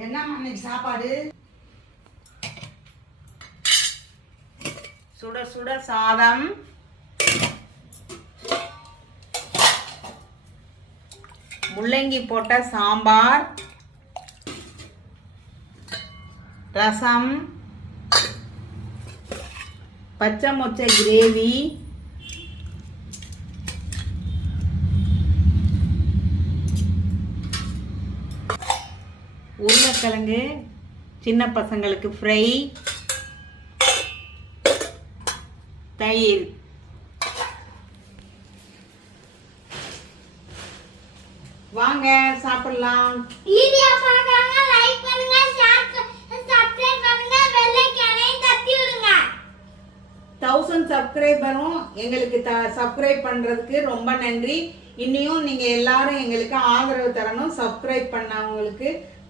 என்னம்மா இன்னைக்கு சாப்பாடு? சுட சுட சாதம், முள்ளங்கி போட்ட சாம்பார், ரசம், பச்சை மொச்சை கிரேவி, உருளைக்கிழங்கு சின்ன பசங்களுக்கு ஃப்ரை, தயிர். வாங்க சாப்பிடலாம். வீடியோ பார்க்கறவங்க லைக் பண்ணுங்க, சப்ஸ்கிரைப் பண்ணுங்க, பெல் ஐகானை தட்டி விடுங்க. 1000 சப்ஸ்கிரைபரும் எங்களுக்கு சப்ஸ்கிரைப் பண்றதுக்கு ரொம்ப நன்றி. இன்னியும் நீங்க எல்லாரும் எங்களுக்கு ஆதரவு தரணும். சப்ஸ்கிரைப் பண்ணவங்களுக்கு